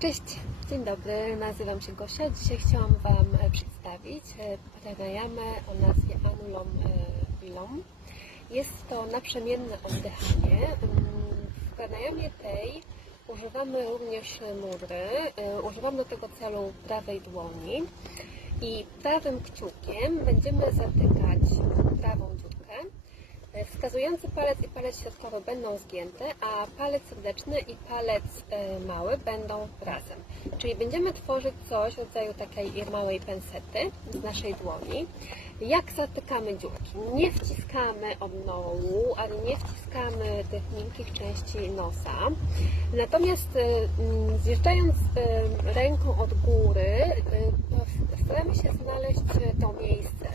Cześć, dzień dobry, nazywam się Gosia. Dzisiaj chciałam Wam e, przedstawić e, pranayamę o nazwie Anulom e, Vilom. Jest to naprzemienne oddychanie. W pranayamie tej używamy również mudry. E, Używam do tego celu prawej dłoni i prawym kciukiem będziemy zatykać. E, Wskazujący palec i palec środkowy będą zgięte, a palec serdeczny i palec e, mały będą razem. Czyli będziemy tworzyć coś w rodzaju takiej małej pensety z naszej dłoni. Jak zatykamy dziurki? Nie wciskamy od dołu, ale nie wciskamy tych miękkich części nosa. Natomiast e, mm, zjeżdżając e, ręką od góry, staramy się znaleźć to miejsce,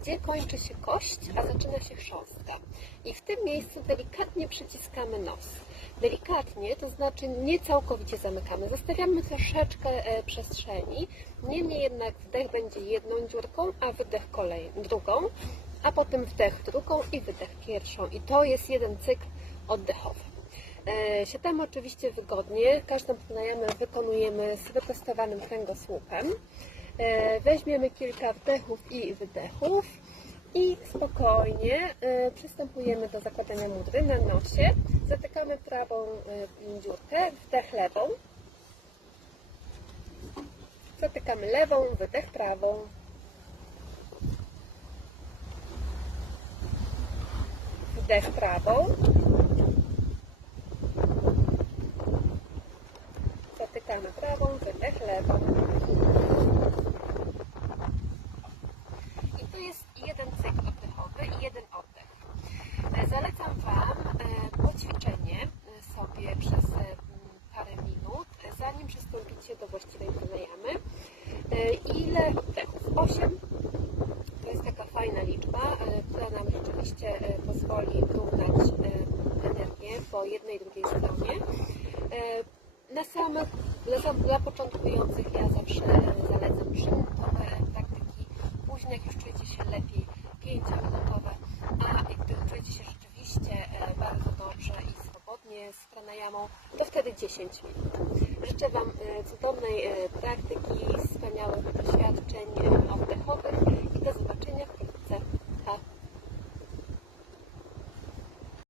gdzie kończy się kość, a zaczyna się chrząstka. I w tym miejscu delikatnie przyciskamy nos. Delikatnie, to znaczy nie całkowicie zamykamy, zostawiamy troszeczkę e, przestrzeni, niemniej jednak wdech będzie jedną dziurką, a wydech kolej drugą, a potem wdech drugą i wydech pierwszą. I to jest jeden cykl oddechowy. E, Siadamy oczywiście wygodnie, każdą pranayamę wykonujemy z wyprostowanym kręgosłupem. E, Weźmiemy kilka wdechów i wydechów i spokojnie e, przystępujemy do zakładania mudry na nosie. Zatykamy prawą e, dziurkę, wdech lewą. Zatykamy lewą, wydech prawą. Wdech prawą. Zatykamy prawą, wydech lewą. I to jest jeden cykl oddechowy i jeden oddech. E, Zalecam Wam e, poćwiczenie e, sobie przez e, m, parę minut, e, zanim przystąpicie do właściwej. E, Ile oddechów? 8. To jest taka fajna liczba, która nam rzeczywiście e, pozwoli równać e, energię po jednej i drugiej stronie. E, Na samych, dla, dla początkujących ja zawsze zalecam 3-minutowe praktyki. Później jak już czujecie się lepiej, 5-minutowe, a gdy czujecie się rzeczywiście bardzo dobrze i swobodnie z pranayamą, to wtedy 10 minut. Życzę Wam e, cudownej e, praktyki, wspaniałych doświadczeń e, oddechowych